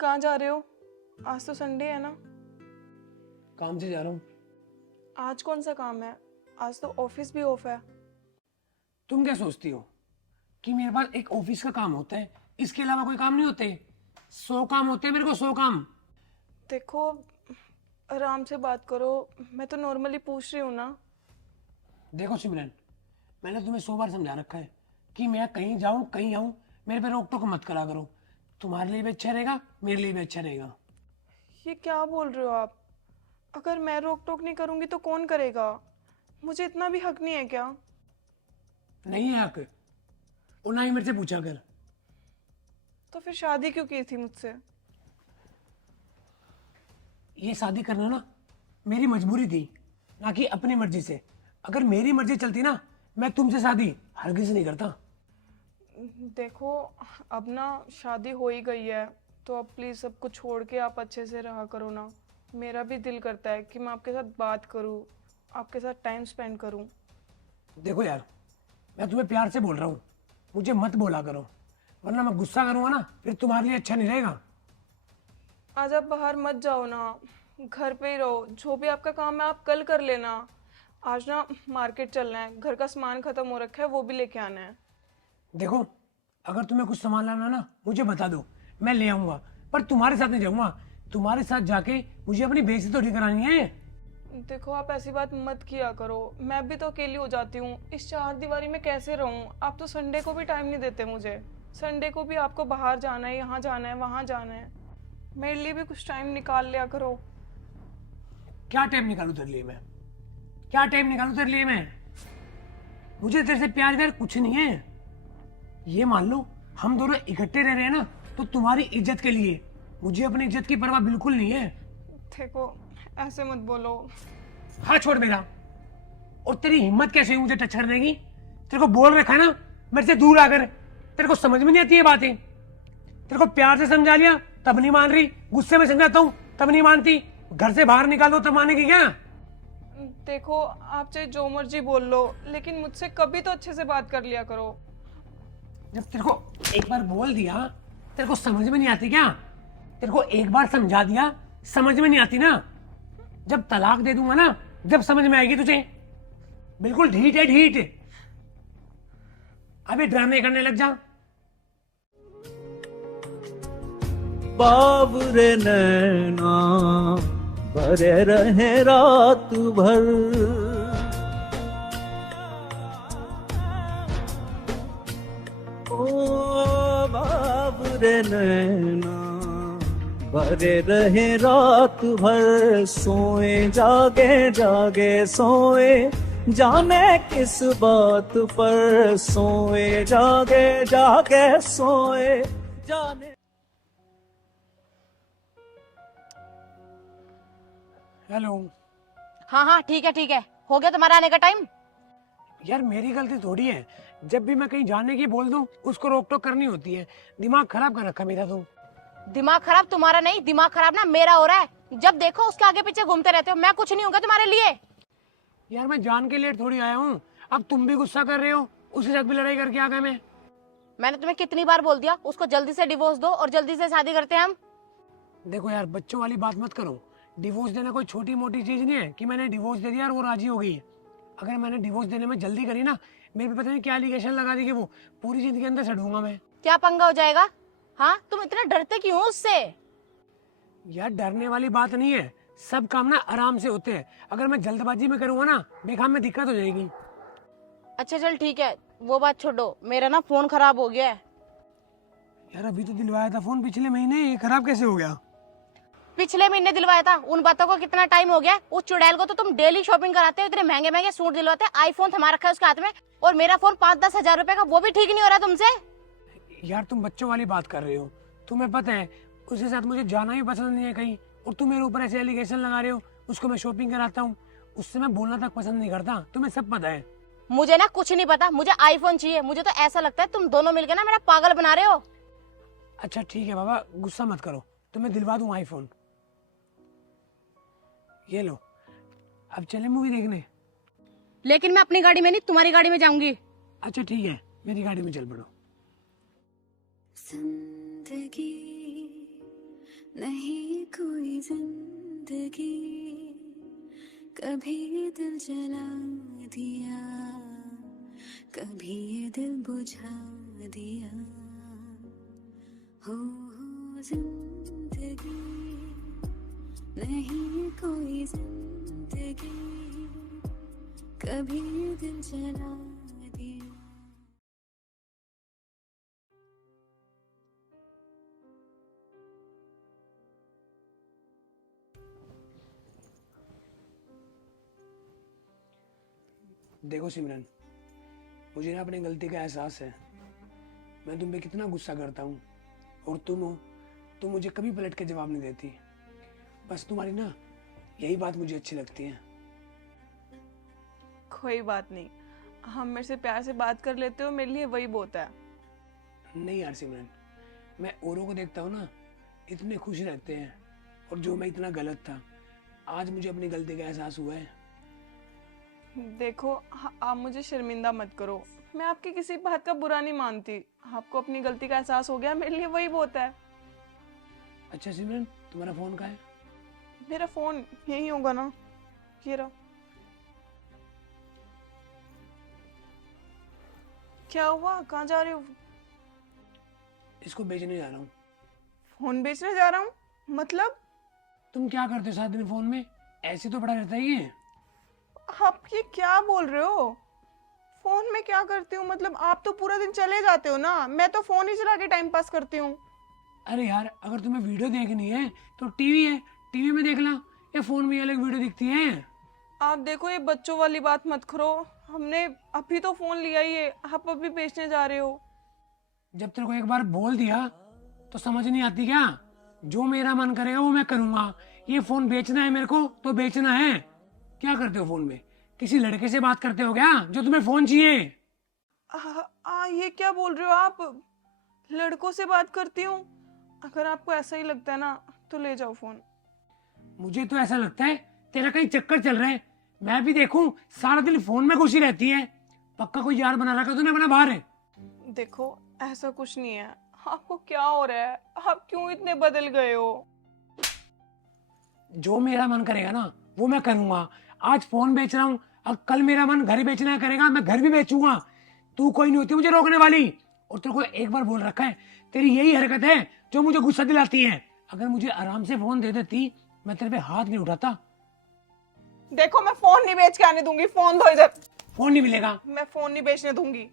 कहाँ जा रहे हो? आज तो संडे है ना। काम से जा रहा हूँ। आज कौन सा काम है? आज तो ऑफिस भी ऑफ है। तुम क्या सोचती हो कि मेरे पास एक ऑफिस का काम होता है, इसके अलावा कोई काम नहीं होते? 100 काम होते हैं मेरे को, 100 काम। देखो, आराम से बात करो। मैं तो नॉर्मली पूछ रही हूँ ना। देखो सिमरन, मैंने तुम्हें 100 बार समझा रखा है कि मैं कहीं जाऊं कहीं आऊं, मेरे पे रोक टोक मत करा करो। तुम्हारे लिए भी अच्छा रहेगा, मेरे लिए भी अच्छा रहेगा। ये क्या बोल रहे हो आप? अगर मैं रोक टोक नहीं करूँगी तो कौन करेगा? मुझे इतना भी हक नहीं है क्या? नहीं है हक, और ना ही मेरे से पूछा कर। तो फिर शादी क्यों की थी मुझसे? ये शादी करना ना मेरी मजबूरी थी, ना कि अपनी मर्जी से। अगर मेरी मर्जी चलती ना, मैं तुमसे शादी हरगिज नहीं करता। देखो, अब ना शादी हो ही गई है, तो अब प्लीज़ सब कुछ छोड़ के आप अच्छे से रहा करो ना। मेरा भी दिल करता है कि मैं आपके साथ बात करूं, आपके साथ टाइम स्पेंड करूं। देखो यार, मैं तुम्हें प्यार से बोल रहा हूँ, मुझे मत बोला करो, वरना मैं गुस्सा करूंगा ना, फिर तुम्हारे लिए अच्छा नहीं रहेगा। आज आप बाहर मत जाओ ना, घर पे ही रहो। जो भी आपका काम है आप कल कर लेना। आज ना मार्केट चलना है, घर का सामान खत्म हो रखा है, वो भी लेके आना है। देखो, अगर तुम्हें कुछ सामान लाना ना, मुझे बता दो, मैं ले आऊंगा। पर तुम्हारे साथ नहीं जाऊंगा। तुम्हारे साथ जाके मुझे अपनी बेइज्जती तो नहीं करानी है। देखो, आप ऐसी बात मत किया करो। मैं भी तो अकेली हो जाती हूँ, इस चार दीवारी में कैसे रहूँ? आप तो संडे को भी टाइम नहीं देते मुझे। संडे को भी आपको बाहर जाना है, यहाँ जाना है, वहाँ जाना है। मेरे लिए भी कुछ टाइम निकाल लिया करो। क्या टाइम निकालू तेरे लिए मैं? क्या टाइम निकालू तेरे लिए मैं? मुझे तेरे से प्यार व्यार कुछ नहीं है। ये मान लो हम दोनों इकट्ठे रह रहे हैं ना, तो तुम्हारी इज्जत के लिए। मुझे अपनी इज्जत की परवाह बिल्कुल नहीं है। देखो, ऐसे मत बोलो। हाँ छोड़ मेरा। और तेरी हिम्मत कैसे हुई मुझे टच करने की? तेरे को बोल रखा है ना मेरे से दूर आकर। तेरे को समझ में नहीं आती ये बातें। तेरे को प्यार से समझा लिया तब नहीं मान रही, गुस्से में समझाता हूँ तब नहीं मानती, घर से बाहर निकाल दो तब मानेगी क्या? देखो, आप चाहे जो मर्जी बोल लो, लेकिन मुझसे कभी तो अच्छे से बात कर लिया करो। जब तेरे को एक बार बोल दिया, तेरे को समझ में नहीं आती क्या? तेरे को एक बार समझा दिया, समझ में नहीं आती ना? जब तलाक दे दूंगा ना, जब समझ में आएगी तुझे। बिल्कुल ढीठ है, ढीठ। अभी ड्रामे करने लग जा। बावरे नैना भरे रहे रात भर, ओ बावरे नैना भरे रहे रात भर, सोए जागे जागे सोए जाने किस बात पर, सोए जागे जागे सोए जाने। हेलो। हाँ हाँ ठीक है ठीक है, हो गया तुम्हारा आने का टाइम। यार मेरी गलती थोड़ी है, जब भी मैं कहीं जाने की बोल दूं उसको रोक टोक करनी होती है। दिमाग खराब कर रखा मेरा तो। दिमाग खराब तुम्हारा नहीं, दिमाग खराब ना मेरा हो रहा है। जब देखो उसके आगे पीछे घूमते रहते हो। मैं कुछ नहीं होगा तुम्हारे लिए। यार मैं जान के लेट थोड़ी आया हूँ, अब तुम भी गुस्सा कर रहे हो। उसके साथ भी लड़ाई करके आ गया मैं। मैंने तुम्हें कितनी बार बोल दिया उसको जल्दी से डिवोर्स दो और जल्दी से शादी करते हैं हम। देखो यार, बच्चों वाली बात मत करो। डिवोर्स देना कोई छोटी मोटी चीज नहीं है कि मैंने डिवोर्स दे दिया और वो राजी हो गई है। अगर मैंने डिवोर्स देने में जल्दी करी ना, मेरे पे पता नहीं क्या एलिगेशन लगा दी कि वो पूरी जिंदगी अंदर सड़ूंगा मैं। क्या पंगा हो जाएगा? हाँ, तुम इतना डरते क्यों हो उससे? यार डरने वाली बात नहीं है, सब काम ना आराम से होते हैं। अगर मैं जल्दबाजी में करूंगा ना, बेकाम में दिक्कत हो जाएगी। अच्छा चल ठीक है, वो बात छोड़ो। मेरा ना फोन खराब हो गया है। यार अभी तो दिलवाया था फोन पिछले महीने, ये खराब कैसे हो गया? पिछले महीने दिलवाया था, उन बातों को कितना टाइम हो गया। उस चुड़ैल को तो तुम डेली शॉपिंग कराते हो, इतने महंगे महंगे सूट दिलवाते हैं, आईफोन थमा रखा है उसके हाथ में, और मेरा फोन 5-10 हजार रुपए का, वो भी ठीक नहीं हो रहा तुमसे। यार तुम बच्चों वाली बात कर रहे हो। तुम्हें पता है उसके साथ मुझे जाना ही पसंद नहीं है कहीं, और तुम मेरे ऊपर ऐसे एलिगेशन लगा रहे हो। उसको मैं शॉपिंग कराता हूँ, उससे मैं बोलना तक पसंद नहीं करता, तुम्हें सब पता है। मुझे ना कुछ नहीं पता, मुझे आईफोन चाहिए। मुझे तो ऐसा लगता है तुम दोनों मिलकर ना मेरा पागल बना रहे हो। अच्छा ठीक है बाबा, गुस्सा मत करो, तुम्हें दिलवा दूं आईफोन। ये लो, अब चले मूवी देखने। लेकिन मैं अपनी गाड़ी में नहीं, तुम्हारी गाड़ी में जाऊंगी। अच्छा ठीक है, मेरी गाड़ी में चल पड़ो। जिंदगी नहीं कोई जिंदगी, कभी ये दिल जला दिया, कभी ये दिल बुझा दिया। हो जिंदगी, नहीं कोई जिंदगी, कभी ये दिल जला दिया। देखो सिमरन, मुझे ना अपनी गलती का एहसास है। मैं तुम पे कितना गुस्सा करता हूँ, और तुम हो, तुम मुझे कभी पलट के जवाब नहीं देती। बस तुम्हारी ना यही बात मुझे अच्छी लगती है। कोई बात नहीं, हम मेरे से प्यार से बात कर लेते हो, मेरे लिए वही बहुत है। नहीं यार सिमरन, मैं औरों को देखता हूँ ना, इतने खुश रहते हैं, और जो मैं इतना गलत था, आज मुझे अपनी गलती का एहसास हुआ है। देखो, आप मुझे शर्मिंदा मत करो, मैं आपकी किसी बात का बुरा नहीं मानती। आपको अपनी गलती का एहसास हो गया, मेरे लिए वही बहुत है। अच्छा सिमरन, तुम्हारा फोन कहाँ है? मेरा फोन यही होगा ना, ये रहा। क्या हुआ, कहाँ जा रहे हो? इसको बेचने जा रहा हूँ। फोन बेचने जा रहा हूँ मतलब? तुम क्या करते हो साथ दिन फोन में? ऐसे तो पड़ा रहता है ये। आप ये क्या बोल रहे हो? फोन में क्या करती हूँ मतलब? आप तो पूरा दिन चले जाते हो ना, मैं तो फोन ही चला के टाइम पास करती हूँ। अरे यार, अगर तुम्हें वीडियो देखनी है तो टीवी है, टीवी में देख ला, या फोन में अलग वीडियो दिखती है। आप देखो, ये बच्चों वाली बात मत करो, हमने अभी तो फोन लिया ही है, आप अभी बेचने जा रहे हो। जब तेरे को एक बार बोल दिया तो समझ नहीं आती क्या? जो मेरा मन करेगा वो मैं करूंगा। ये फोन बेचना है मेरे को तो बेचना है। क्या करते हो फोन में? किसी लड़के से बात करते हो क्या जो तुम्हें फोन चाहिए? ये क्या बोल रहे हो आप? लड़कों से बात करती हूँ? अगर आपको ऐसा ही लगता है ना तो ले जाओ फोन। मुझे तो ऐसा लगता है तेरा कहीं चक्कर चल रहा है। मैं भी देखूं, सारा दिन फोन में घुसी रहती है। पक्का कोई यार बना रखा तूने अपना बाहर है। देखो, ऐसा कुछ नहीं है। आपको क्या हो रहा है? आप क्यों इतने बदल गए हो? जो मेरा मन करेगा ना वो मैं करूंगा। आज फोन बेच रहा हूँ, अब कल मेरा मन घर बेचना करेगा, मैं घर भी बेचूंगा। तू कोई नहीं होती मुझे रोकने वाली। और तेरे को एक बार बोल रखा है, तेरी यही हरकत है जो मुझे गुस्सा दिलाती है। अगर मुझे आराम से फोन दे देती, मैं तेरे पे हाथ नहीं उठाता। देखो, मैं फोन नहीं बेच के आने दूंगी। फोन दो इधर। फोन नहीं मिलेगा। मैं फोन नहीं बेचने दूंगी।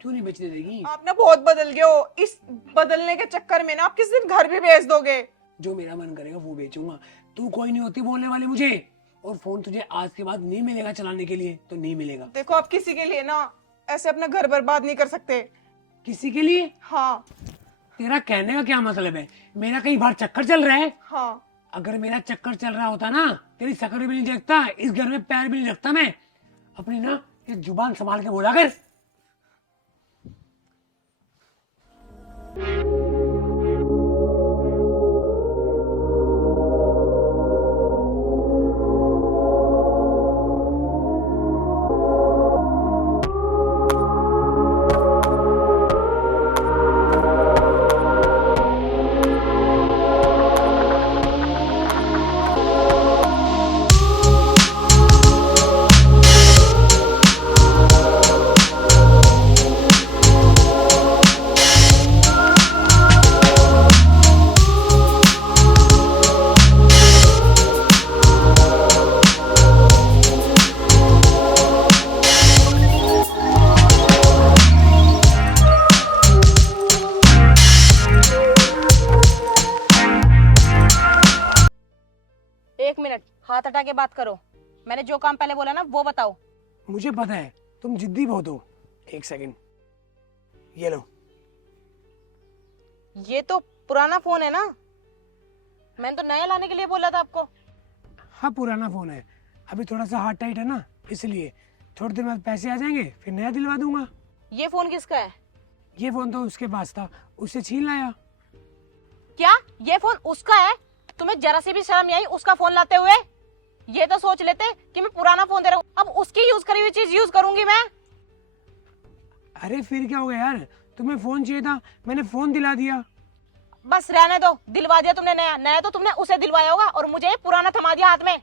क्यों नहीं बेचने देगी? आप ना बहुत बदल गए हो। इस बदलने के चक्कर में ना आप किस दिन घर भी बेच दोगे। जो मेरा मन करेगा वो बेचूंगा। तू कोई नहीं होती बोलने वाली मुझे। और फोन तुझे आज के बाद नहीं मिलेगा चलाने के लिए, तो नहीं मिलेगा। देखो, आप किसी के लिए ना ऐसे अपना घर बर्बाद नहीं कर सकते। किसी के लिए? हाँ। तेरा कहने का क्या मतलब है? मेरा कहीं बाहर चक्कर चल रहा है? हाँ। अगर मेरा चक्कर चल रहा होता ना, तेरी शक्ल भी नहीं देखता, इस घर में पैर भी नहीं रखता मैं। अपनी ना ये जुबान संभाल के बोला कर। एक मिनट, हाथ हटा के बात करो। मैंने जो काम पहले बोला ना वो बताओ। मुझे पता है तुम जिद्दी बहुत हो। एक सेकंड, ये लो। ये तो पुराना फोन है ना, मैंने तो नया लाने के लिए बोला था आपको। हाँ पुराना फोन है, अभी थोड़ा सा हाथ टाइट है ना, इसलिए। थोड़ी देर बाद पैसे आ जाएंगे, फिर नया दिलवा दूंगा। ये फोन किसका है? ये फोन तो उसके पास था, उससे छीन लाया। क्या ये फोन उसका है? तुम्हें जरा सी भी शर्म नहीं आई उसका फोन लाते हुए? ये तो सोच लेते कि मैं पुराना फोन दे रहा हूँ, अब उसकी यूज करी हुई चीज यूज करूंगी मैं। अरे फिर क्या हो गया यार, तुम्हें फोन चाहिए था, मैंने फोन दिला दिया। बस रहने दो, दिलवा दिया तुमने नया, नया तो तुमने उसे दिलवाया होगा और मुझे पुराना थमा दिया हाथ में।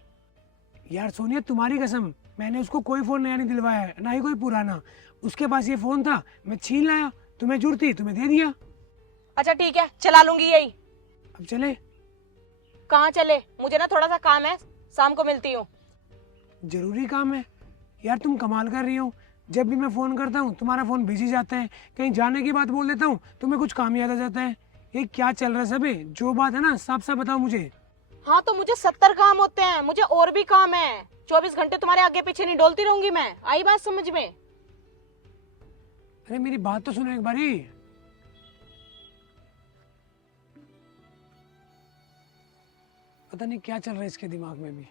यार सोनिया तुम्हारी कसम, मैंने उसको कोई फोन नया नहीं दिलवाया है, ना ही कोई पुराना। उसके पास ये फोन था, मैं छीन लाया, तुम्हें जरूरत थी तुम्हें दे दिया। अच्छा ठीक है, चला लूंगी यही। अब चले? कहाँ चले? मुझे ना थोड़ा सा काम है, शाम को मिलती हूँ। जरूरी काम है? यार तुम कमाल कर रही हो, जब भी मैं फोन करता हूँ तुम्हारा फोन बिजी जाता है, कहीं जाने की बात बोल देता हूँ तुम्हें कुछ काम याद आ जाता है। ये क्या चल रहा है सब? जो बात है ना साफ साफ बताओ मुझे। हाँ तो मुझे 70 काम होते हैं, मुझे और भी काम है। 24 घंटे तुम्हारे आगे पीछे नहीं डोलती रहूंगी मैं, आई बात समझ में? अरे मेरी बात तो सुनो एक बारी। पता नहीं क्या चल रहा है इसके दिमाग में भी।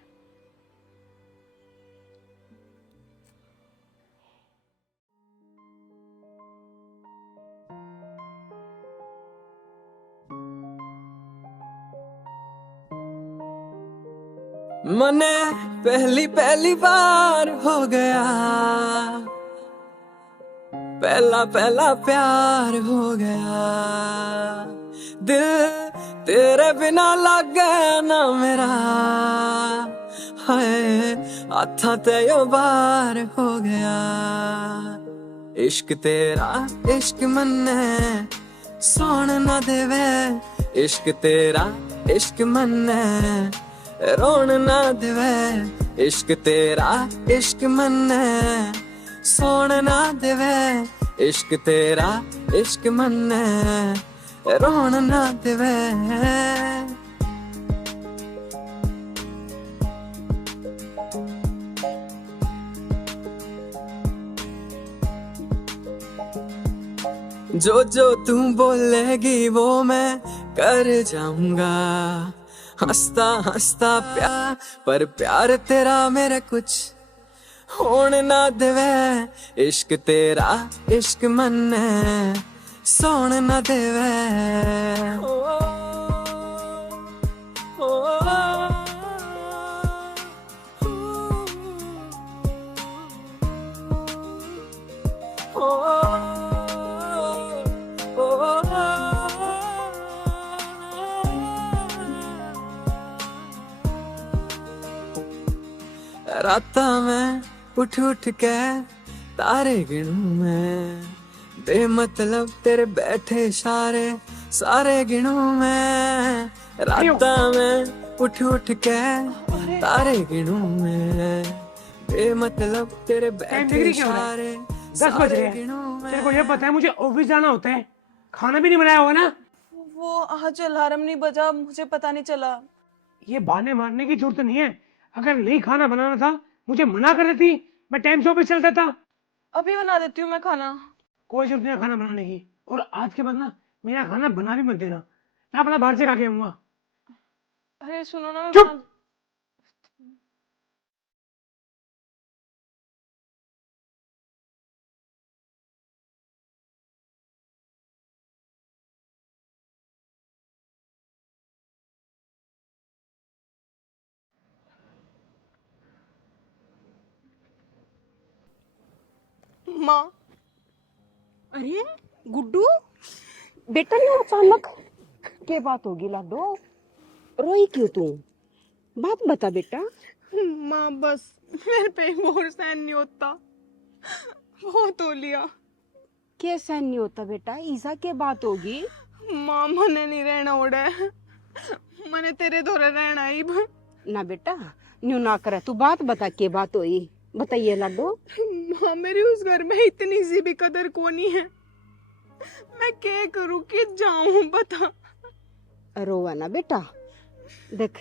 मने पहली पहली बार हो गया, पहला पहला प्यार हो गया। दिल तेरे बिना लग गया ना मेरा, हाय आथा ते यो बार हो गया। इश्क तेरा इश्क मन्ने सोन ना देवे, इश्क तेरा इश्क मन्ने रोन ना देवे। इश्क तेरा इश्क मन्ने सोन ना देवे, इश्क तेरा इश्क मन्ने रोन ना देवे। जो जो तू बोलेगी वो मैं कर जाऊंगा, हंसता हंसता प्यार, पर प्यार तेरा मेरे कुछ होन ना देवे। इश्क तेरा इश्क मन्ने सोन ना देवे। ओ, ओ, ओ, राता में उठ उठ के तारे गिनूं मैं, बेमतलब तेरे बैठे इशारे सारे गिनूं मैं। राता में उठ उठ के तारे गिनूं मैं, बेमतलब तेरे बैठे इशारे 10 बज रहे हैं। तेरे को ये पता है मुझे ऑफिस जाना होता है, खाना भी नहीं बनाया होगा ना? वो आज अलार्म नहीं बजा, मुझे पता नहीं चला। ये बहाने मारने की जरूरत नहीं है। अगर नहीं खाना बनाना था मुझे मना कर देती, मैं टाइम से ऑफिस चलता था। अभी बना देती हूँ मैं खाना। कोई जरूरत नहीं है खाना बनाने की, और आज के बाद ना मेरा खाना बना भी मत देना, मैं अपना बाहर से खा के आऊंगा। अरे सुनो ना, मैं चुप! माँ। अरे गुड्डू बेटा, ये अचानक क्या बात होगी लाडो? रोई क्यों तू? बात बता बेटा। माँ बस मेरे पे और सहन नहीं होता, बहुत हो लिया। कैसा नहीं होता बेटा? ईसा के बात होगी। माँ मने नहीं रहना ओढ़े, मने तेरे दौरे रहना ही। ना बेटा न्यू ना करे, तू बात बता के बात होई, बताइए लाडो। माँ मेरी उस घर में इतनी सी भी कदर कोनी है, मैं क्या करूँ कि जाऊं बता। रोवा ना बेटा, देख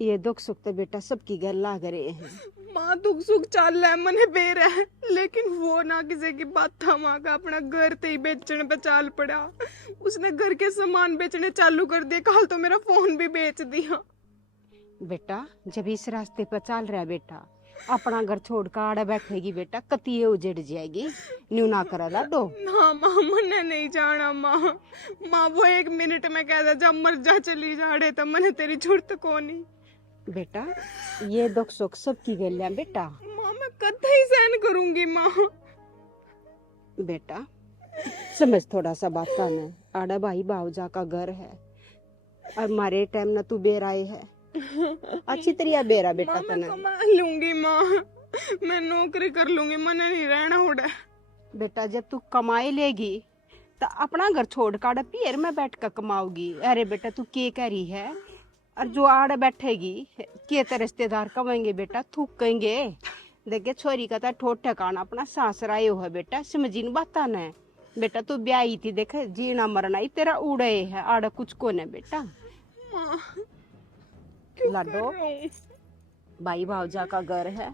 ये दुख सुख तो बेटा सबकी घर लाग रहे हैं। माँ दुख सुख चल रहा है, मने बेर है, लेकिन वो ना किसी की बात था। माँ का अपना घर ते ही बेचने पे चाल पड़ा, उसने घर के सामान बेचने चालू कर दिए, कल तो मेरा फोन भी बेच दिया। बेटा जब इस रास्ते पर चल रहा है बेटा, अपना घर छोड़ कर आड़े बैठेगी बेटा, कतिये उजड़ जाएगी। न्यू ना करा लाडो। ना माँ मने नहीं जाना। माँ माँ वो 1 मिनट में कह दे जा मर जा चली जा रहे, तो मने तेरी जरूरत कोनी। बेटा ये दुख सुख सबकी गलियां बेटा। माँ मैं कतई सहन करूंगी। माँ बेटा समझ थोड़ा सा बात का ना, आड़ा भाई भावजा का घर है और मारे टाइम ना तू बेराए है। अच्छी तरह बेरा बेटा माँ मैं तना कमा लूंगी माँ, मैं नौकरी कर लूंगी, मने नहीं रहना होड़ा। बेटा जब तू कमाई लेगी तो अपना घर छोड़ कर पियर में बैठ कर कमाओगी। अरे बेटा तू के कह रही है, और जो आड़ बैठेगी के ते रिश्तेदार कमाएंगे बेटा, थूकेंगे। देखे छोरी का तो ठोट ठिकाना अपना सासराए हो है बेटा, समझी न बात ना बेटा। तू ब्याही थी देखे, जीना मरना ही तेरा उड़े है, आड़ कुछ को न बेटा। माँ क्यों कर लाडो रहा हूँ? भाई भावजा का घर है,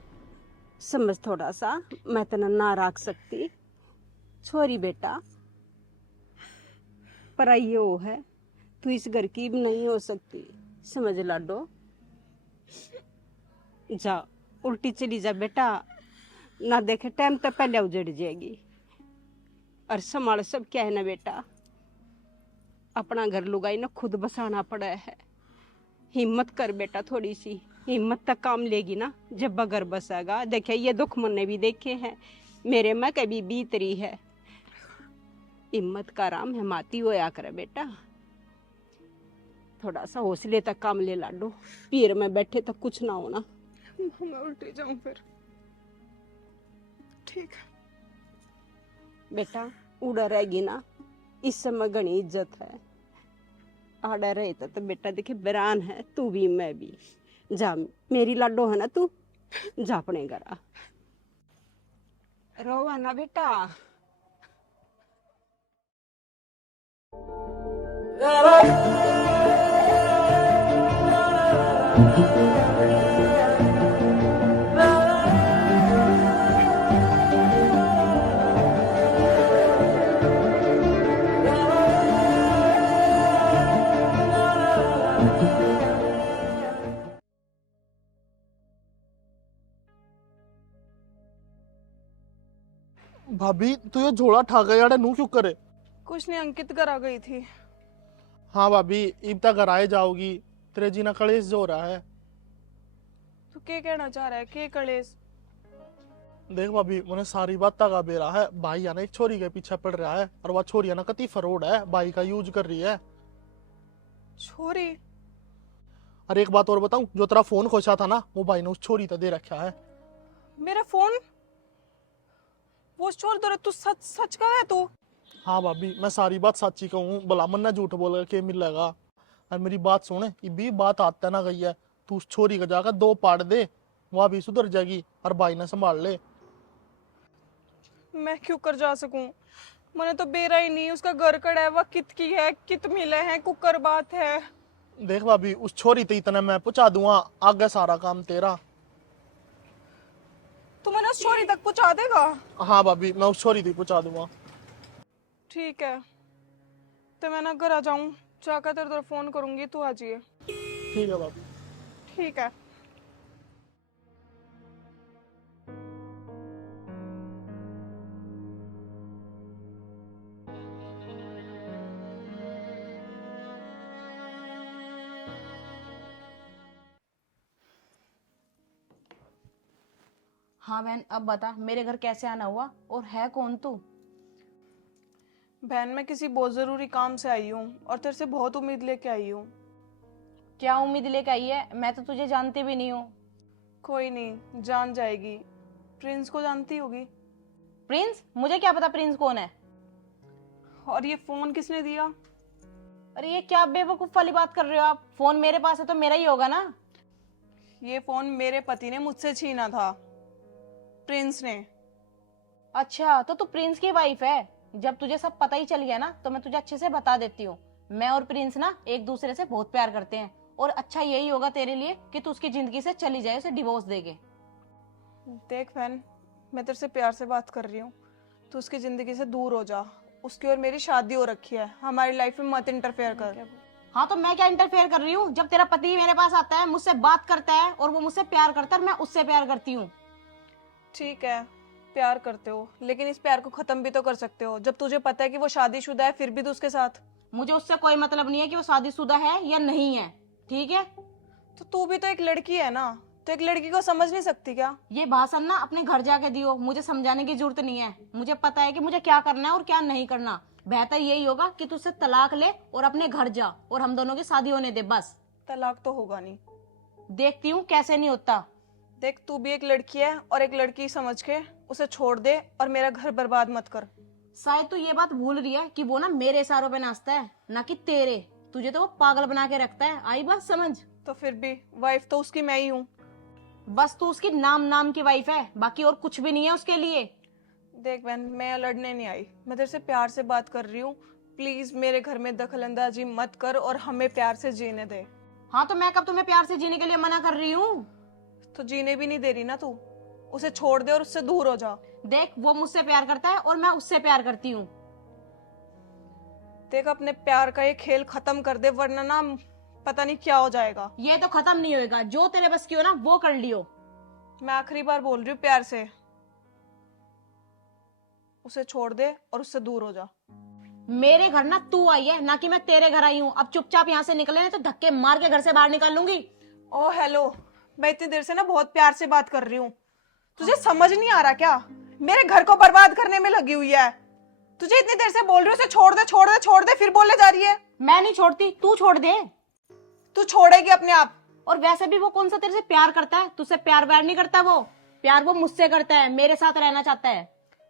समझ थोड़ा सा, मैं तना ना रख सकती छोरी बेटा, पर ये वो है, तू इस घर की भी नहीं हो सकती, समझ लाडो। जा उल्टी चली जा बेटा, ना देखे टाइम तो पहले उजड़ जाएगी। और संभाल सब क्या है ना बेटा, अपना घर लुगाई ना खुद बसाना पड़ा है। हिम्मत कर बेटा, थोड़ी सी हिम्मत तक काम लेगी ना, जब घर बसेगा। देखे ये दुख मैंने भी देखे हैं, मेरे में कभी बीत रही है। हिम्मत का राम हिमाती होया करे बेटा, थोड़ा सा हौसले तक काम ले लाडो, पीर में बैठे तक कुछ ना होना। मैं उल्टी जाऊं फिर? ठीक है बेटा उड़ा रहेगी ना, इस समय घनी इज्जत है। आड़ा रहे तो बेटा देखे बरान है, तू भी मैं भी। जा मेरी लाडो है ना, तू जा अपने घर आ। रोवा ना बेटा। भाभी तू ये झोला ठा गया यार, नू क्यों करे? कुछ नहीं, अंकित घर आ गई थी। हाँ भाभी इब तक घर आए जाओगी, तेरे जीना कलेश जो हो रहा है। तू क्या कहना चाह रहा है, के कलेश? देख भाभी मैंने सारी बात तक बेरा है, भाई है ना एक छोरी के पीछे पड़ रहा है, और वह छोरी है ना कति फरोड है, भाई का यूज कर रही है। छोरी? और एक बात और बताऊं, जो तेरा फोन खोसा था ना, वो भाई ने उस छोरी तो दे रखा है। मेरा फोन? वो छोड़ दो, तू सच सच कहा है तू? हाँ भाभी मैं सारी बात सच्ची कहूँ, भला मन ना झूठ बोल के मिलेगा। और मेरी बात सुने, ये भी बात आता ना गई है, तू उस छोरी का जाकर 2 पाड़ दे, वह भी सुधर जाएगी और भाई ने संभाल ले। मैं क्यों कर जा सकूं? मैंने तो बेरा ही नहीं, उसका घर कड़ा है, वह कित की है, कित मिले हैं, कुकर बात है। देख भाभी उस छोरी तो इतना मैं पहुंचा दूंगा, आगे सारा काम तेरा। तू मैंने उस छोरी तक पहुंचा देगा? हाँ भाभी मैं उस छोरी तक पहुंचा दूंगा। ठीक है, तो मैं ना घर आ जाऊं, जाकर तेरे तरफ फोन करूंगी, तू आ जाइए। ठीक है भाभी। ठीक है। हाँ बहन, अब बता मेरे घर कैसे आना हुआ, और है कौन तू? बहन मैं किसी बहुत जरूरी काम से आई हूँ और तेरे से बहुत उम्मीद लेके आई हूँ। क्या उम्मीद लेके आई है? मैं तो तुझे जानती भी नहीं हूँ। कोई नहीं, जान जाएगी। प्रिंस को जानती होगी। प्रिंस? मुझे क्या पता प्रिंस कौन है। और ये फोन किसने दिया? अरे ये क्या बेवकूफ वाली बात कर रहे हो आप? फोन मेरे पास है तो मेरा ही होगा ना। ये फोन मेरे पति ने मुझसे छीना था, प्रिंस ने। अच्छा तो तू प्रिंस की वाइफ है। जब तुझे सब पता ही चल गया ना, तो मैं तुझे अच्छे से बता देती हूँ। मैं और प्रिंस ना एक दूसरे से बहुत प्यार करते हैं, और अच्छा यही होगा तेरे लिए कि तू उसकी जिंदगी से चली जाए, उसे डिवोर्स देके। देख बहन, मैं तेरे से प्यार से बात कर रही हूँ, तू उसकी जिंदगी से दूर हो जा। उसकी और मेरी शादी हो रखी है, हमारी लाइफ में मत इंटरफेयर कर। हाँ तो मैं क्या इंटरफेयर कर रही हूँ? जब तेरा पति मेरे पास आता है, मुझसे बात करता है, और वो मुझसे प्यार करता है, और मैं उससे प्यार करती हूँ। ठीक है, प्यार करते हो, लेकिन इस प्यार को खत्म भी तो कर सकते हो। जब तुझे पता है कि वो शादीशुदा है, फिर भी तू उसके साथ। मुझे उससे कोई मतलब नहीं है कि वो शादीशुदा है या नहीं है, ठीक है? तो तू भी तो एक लड़की है ना, तो एक लड़की को समझ नहीं सकती क्या? ये भाषण ना अपने घर जाके दियो, मुझे समझाने की जरूरत नहीं है। मुझे पता है कि मुझे क्या करना है और क्या नहीं करना। बेहतर यही होगा कि तू उससे तलाक ले और अपने घर जा और हम दोनों की शादी होने दे बस। तलाक तो होगा नहीं। देखती हूँ कैसे नहीं होता। देख, तू भी एक लड़की है और एक लड़की समझ के उसे छोड़ दे और मेरा घर बर्बाद मत कर। शायद तू ये बात भूल रही है कि वो ना मेरे इशारों पे नाचता है, ना कि तेरे। तुझे तो वो पागल बना के रखता है। आई बात समझ? तो फिर भी वाइफ तो उसकी मैं ही हूँ। बस तू उसकी नाम की वाइफ है, बाकी और कुछ भी नहीं है उसके लिए। देख बहन, मैं यहाँ लड़ने नहीं आई, मैं तेरे से प्यार से बात कर रही हूँ। प्लीज मेरे घर में दखल अंदाजी मत कर और हमें प्यार से जीने दे। हाँ तो मैं कब तुम्हें प्यार से जीने के लिए मना कर रही हूँ? तो जीने भी नहीं दे रही ना तू। उसे छोड़ दे और उससे दूर हो जा। देख, वो मुझसे प्यार करता है और मैं उससे प्यार करती हूँ। देख, अपने प्यार का ये खेल खत्म कर दे, वरना ना पता नहीं क्या हो जाएगा। ये तो खत्म नहीं होएगा। जो तेरे बस की हो ना वो कर लियो। मैं आखिरी बार बोल रही हूँ प्यार से, उसे छोड़ दे और उससे दूर हो जा। मेरे घर ना तू आई है, ना कि मैं तेरे घर आई हूँ। अब चुपचाप यहाँ से निकले, नहीं तो धक्के मार के घर से बाहर निकाल लूंगी। ओ हेलो, मैं इतनी देर से ना बहुत प्यार से बात कर रही हूँ। तुझे समझ नहीं आ रहा क्या? मेरे घर को बर्बाद करने में लगी हुई है। तुझे इतनी देर से बोल रही हूँ उसे छोड़ दे छोड़ दे छोड़ दे, फिर बोलने जा रही है। मैं नहीं छोड़ती, तू छोड़ दे। तू छोड़ेगी अपने आप। और वैसे भी वो कौन सा तेरे से प्यार करता है? तुझसे प्यार व्यार नहीं करता वो। प्यार वो मुझसे करता है, मेरे साथ रहना चाहता है।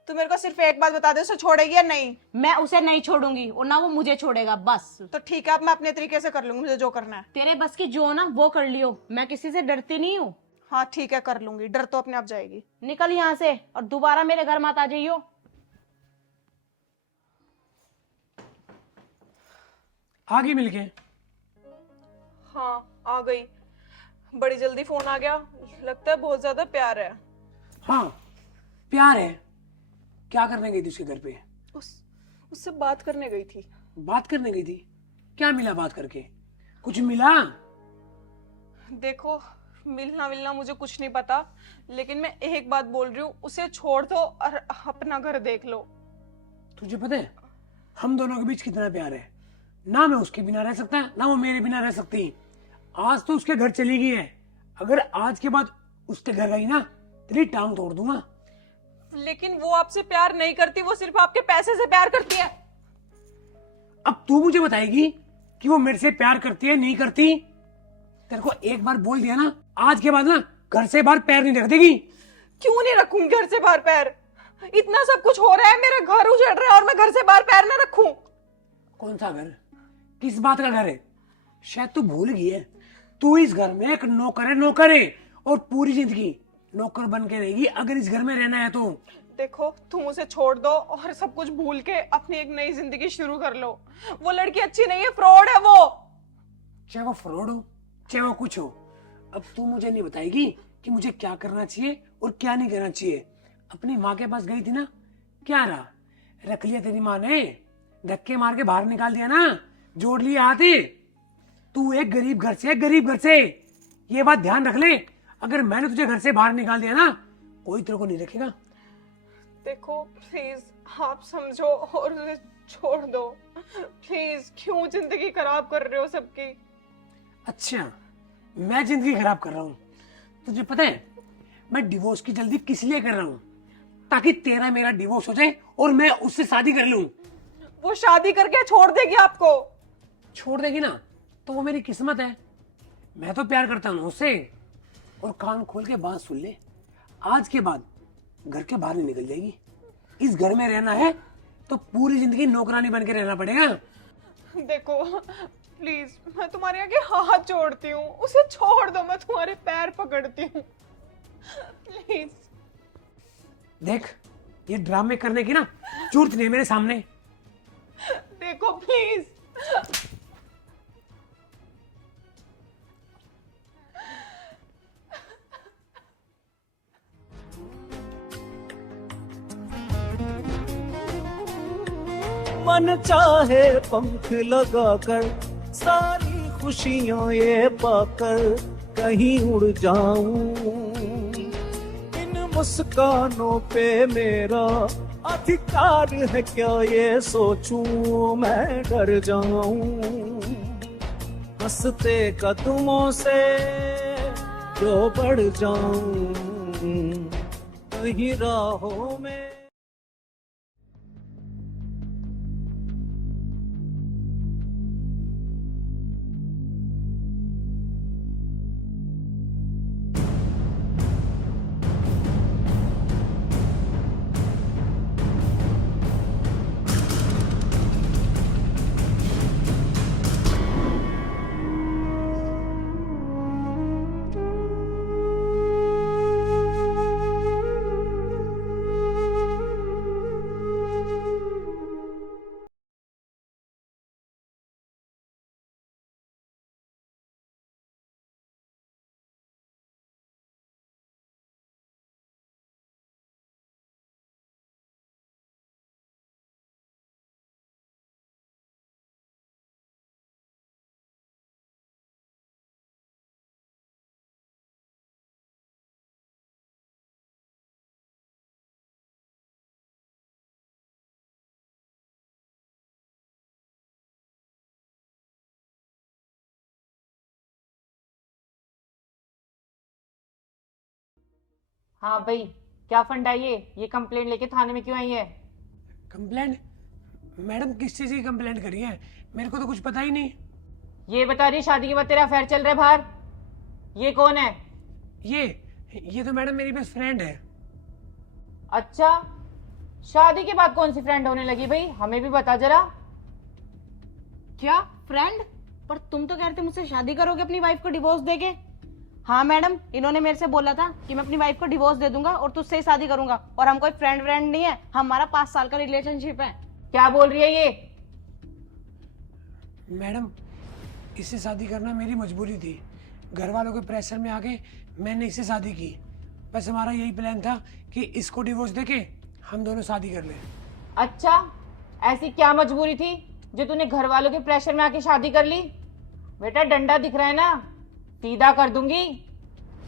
तू मेरे को सिर्फ एक बात बता दे, उसे छोड़ेगी या नहीं? मैं उसे नहीं छोड़ूंगी और ना वो मुझे छोड़ेगा, बस। तो ठीक है, अब मैं अपने तरीके से कर लूंगी, मुझे जो करना है। तेरे बस की जो ना वो कर लियो। मैं किसी से डरती नहीं हूँ। हाँ ठीक है, कर लूंगी। डर तो अपने आप जाएगी। निकल यहाँ से और दोबारा मेरे घर मत आ जाइयो। आ गई मिलके? हाँ आ गई, बड़ी जल्दी फोन आ गया। लगता है बहुत ज्यादा प्यार है। हाँ प्यार है। क्या करने गई थी उसके घर पे? उससे बात करने गई थी। बात करने गई थी? क्या मिला बात करके? कुछ मिला? देखो, मिलना मुझे कुछ नहीं पता, लेकिन मैं एक बात बोल रही हूँ, उसे छोड़ दो और अपना घर देख लो। तुझे पता है हम दोनों के बीच कितना प्यार है? ना मैं उसके बिना रह सकता ना वो मेरे बिना रह सकती। आज तो उसके घर चली गई है, अगर आज के बाद उसके घर गई ना तेरी टांग तोड़ दूंगा। लेकिन वो आपसे प्यार नहीं करती, वो सिर्फ आपके पैसे से प्यार करती है। अब तू मुझे बताएगी कि वो मेरे से प्यार करती है नहीं करती? तेरे को एक बार बोल दिया ना, आज के बाद ना घर से बाहर पैर नहीं रख देगी। क्यों नहीं रखूंगी घर से बाहर पैर? इतना सब कुछ हो रहा है, मेरा घर उजड़ रहा है और मैं घर से बाहर पैर ना रखूं? कौन सा घर? किस बात का घर है? शायद तू भूल गई है, तू इस घर में एक नौकर है और पूरी जिंदगी नौकर बन के रहेगी अगर इस घर में रहना है तो। देखो, तुम उसे छोड़ दो और सब कुछ भूल के अपनी एक नई जिंदगी शुरू कर लो। वो लड़की अच्छी नहीं है, फ्रॉड है वो। चाहे वो फ्रॉड हो चाहे वो कुछ हो, अब तू मुझे नहीं बताएगी कि मुझे क्या करना चाहिए और क्या नहीं करना चाहिए। अपनी माँ के पास गई थी ना, क्या रहा? रख लिया तेरी माँ ने, धक्के मार के बाहर निकाल दिया ना, जोड़ लिया हाथ। तू एक गरीब घर से ये बात ध्यान रख ले, अगर मैंने तुझे घर से बाहर निकाल दिया ना कोई तेरे को नहीं रखेगा। देखो प्लीज आप समझो और उसे छोड़ दो प्लीज। क्यों जिंदगी खराब कर रहे हो सबकी? अच्छा, मैं जिंदगी खराब कर रहा हूँ? तुझे पता है मैं डिवोर्स की जल्दी किस लिए कर रहा हूँ? ताकि तेरा मेरा डिवोर्स हो जाए और मैं उससे शादी कर लूं। वो शादी करके छोड़ देगी आपको। छोड़ देगी ना तो वो मेरी किस्मत है, मैं तो प्यार करता हूँ उससे। और कान खोल के बात सुन ले, आज के बाद घर के बाहर नहीं निकल जाएगी। इस घर में रहना है तो पूरी जिंदगी नौकरानी बन के रहना पड़ेगा। देखो प्लीज, मैं तुम्हारे आगे हाथ जोड़ती हूँ, उसे छोड़ दो, मैं तुम्हारे पैर पकड़ती हूँ प्लीज। देख, ये ड्रामे करने की ना जरूरत नहीं है मेरे सामने। देखो प्लीज। मन चाहे पंख लगाकर सारी खुशियां ये पाकर कहीं उड़ जाऊं। इन मुस्कानों पे मेरा अधिकार है क्या ये सोचूं मैं डर जाऊं। हंसते कदमों से जो बढ़ जाऊं कहीं राहों में। हाँ भाई, क्या फंडा ये कंप्लेंट लेके थाने में क्यों आई है? कंप्लेंट? मैडम किस चीज़ की कंप्लेंट करी है? मेरे को तो कुछ पता ही नहीं। ये बता रही शादी के बाद तेरा अफेयर चल रहा है बाहर? ये कौन है? ये तो मैडम मेरी बेस्ट फ्रेंड है। अच्छा, शादी के बाद कौन सी फ्रेंड होने लगी भाई? हमें भी बता जरा। क्या फ्रेंड? पर तुम तो कह रहे थे मुझसे शादी करोगे अपनी वाइफ को डिवोर्स देके। हाँ मैडम, इन्होंने मेरे से बोला था कि मैं अपनी वाइफ को डिवोर्स दे दूंगा और तुझसे ही शादी करूंगा, और हम कोई फ्रेंड नहीं है, हमारा 5 साल का रिलेशनशिप है। क्या बोल रही है ये? मैडम, इससे शादी करना मेरी मजबूरी थी। घर वालों के प्रेशर में आके मैंने इससे शादी की। बस हमारा यही प्लान था कि इसको डिवोर्स देके हम दोनों शादी कर लें। अच्छा, ऐसी क्या मजबूरी थी जो तूने घर वालों के प्रेशर में आके शादी कर ली? बेटा डंडा दिख रहा है ना, सीधा कर दूंगी।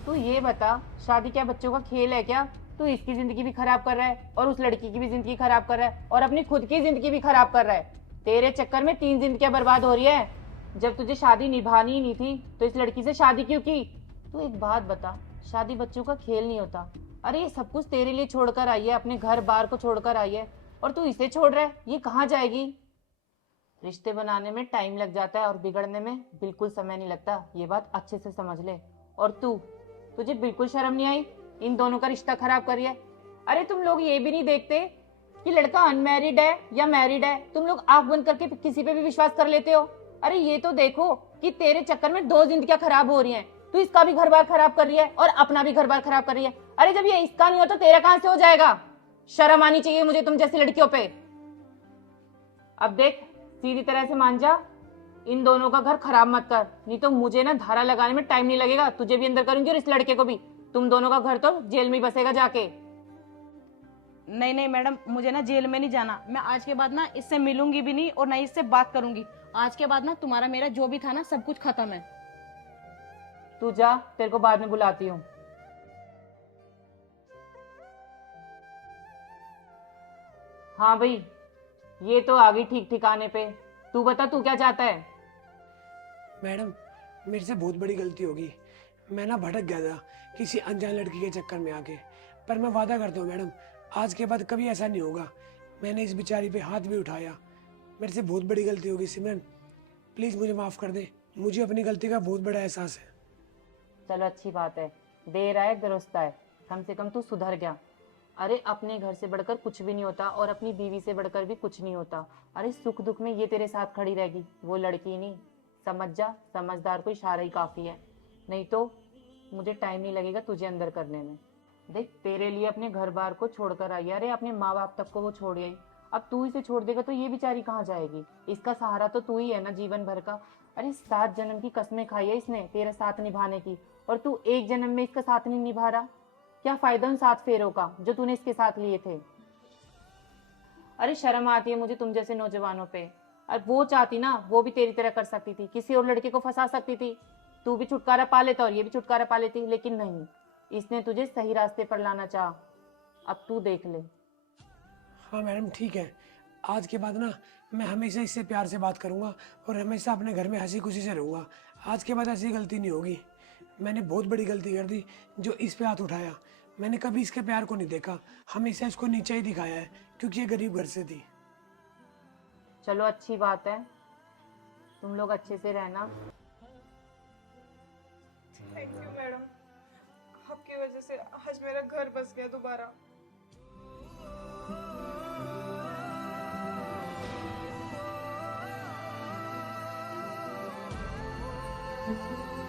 तू ये बता, शादी क्या बच्चों का खेल है क्या? तू इसकी जिंदगी भी खराब कर रहा है और उस लड़की की भी जिंदगी खराब कर रहा है और अपनी खुद की जिंदगी भी खराब कर रहा है। तेरे चक्कर में 3 जिंदगियां बर्बाद हो रही है। जब तुझे शादी निभानी ही नहीं थी तो इस लड़की से शादी क्यों की? तू एक बात बता, शादी बच्चों का खेल नहीं होता। अरे ये सब कुछ तेरे लिए छोड़कर आई है, अपने घर बार को छोड़कर आई है, और तू इसे छोड़ रहा है। ये कहाँ जाएगी? रिश्ते बनाने में टाइम लग जाता है और बिगड़ने में बिल्कुल समय नहीं लगता, ये बात अच्छे से समझ ले। और तुझे बिल्कुल शर्म नहीं आई इन दोनों का रिश्ता खराब करी है? अरे तुम लोग ये भी नहीं देखते कि लड़का अनमैरिड है या मैरिड है? तुम लोग आंख बंद करके किसी पे भी विश्वास कर लेते हो। अरे ये तो देखो कि तेरे चक्कर में 2 जिंदगियां खराब हो रही हैं। तू इसका भी घर बार खराब कर रही है और अपना भी घर बार खराब कर रही है। अरे जब ये इसका नहीं हो तो तेरा कहां से हो जाएगा? शर्म आनी चाहिए मुझे तुम जैसी लड़कियों पे। अब देख, सीधी तरह से मान जा, इन दोनों का घर खराब मत कर, नहीं तो मुझे ना धारा लगाने में टाइम नहीं लगेगा। तुझे भी अंदर करूंगी और इस लड़के को भी। तुम दोनों का घर तो जेल में ही बसेगा जाके। नहीं नहीं मैडम, मुझे ना जेल में नहीं जाना। मैं आज के बाद ना इससे मिलूंगी भी नहीं और ना इससे बात करूंगी। आज के बाद ना तुम्हारा मेरा जो भी था ना सब कुछ खत्म है। तू जा, तेरे को बाद में बुलाती हूँ। हाँ भाई, ये तो आ गई ठीक ठिकाने पे। तू बता, तू क्या चाहता है? मैडम, मेरे से बहुत बड़ी गलती होगी। मैं ना भटक गया था किसी अनजान लड़की के चक्कर में आके। पर मैं वादा करता हूँ मैडम, आज के बाद कभी ऐसा नहीं होगा। मैंने इस बेचारी पे हाथ भी उठाया। मेरे से बहुत बड़ी गलती होगी। सिमरन, प्लीज़ मुझे माफ़ कर दे। मुझे अपनी गलती का बहुत बड़ा एहसास है। चलो अच्छी बात है, देर आए दुरुस्त आए। कम से कम तू सुधर गया। अरे अपने घर से बढ़कर कुछ भी नहीं होता और अपनी बीवी से बढ़कर भी कुछ नहीं होता। अरे सुख दुख में ये तेरे साथ खड़ी रहेगी, वो लड़की नहीं। समझ जा, समझदार को इशारा ही काफ़ी है, नहीं तो मुझे टाइम नहीं लगेगा तुझे अंदर करने में। देख, तेरे लिए अपने घर बार को छोड़कर आई है। अरे अपने माँ बाप तक को वो छोड़ आई। अब तू इसे छोड़ देगा तो ये बेचारी कहाँ जाएगी? इसका सहारा तो तू ही है ना जीवन भर का। अरे 7 जन्म की कस्में खाई है इसने तेरे साथ निभाने की, और तू 1 जन्म में इसका साथ नहीं निभा रहा। क्या फायदा उन 7 फेरों का जो तूने इसके साथ लिए थे? अरे शर्म आती है मुझे तुम जैसे नौजवानों पे। और वो चाहती ना, वो भी तेरी तरह कर सकती थी, किसी और लड़के को फंसा सकती थी। तू भी छुटकारा पा लेता और ये भी छुटकारा पा लेती, लेकिन नहीं, इसने तुझे सही रास्ते पर लाना चाहा। अब तू देख ले। हाँ मैडम, ठीक है। आज के बाद ना मैं हमेशा इससे प्यार से बात करूंगा और हमेशा अपने घर में हंसी खुशी से रहूंगा। आज के बाद ऐसी गलती नहीं होगी। मैंने बहुत बड़ी गलती कर दी जो इस पे हाथ उठाया। मैंने कभी इसके प्यार को नहीं देखा, हमेशा इसको नीचा ही दिखाया है क्योंकि ये गरीब घर से थी। चलो अच्छी बात है, तुम लोग अच्छे से रहना। थैंक यू मैडम, आपकी वजह से आज मेरा घर बस गया दोबारा। तू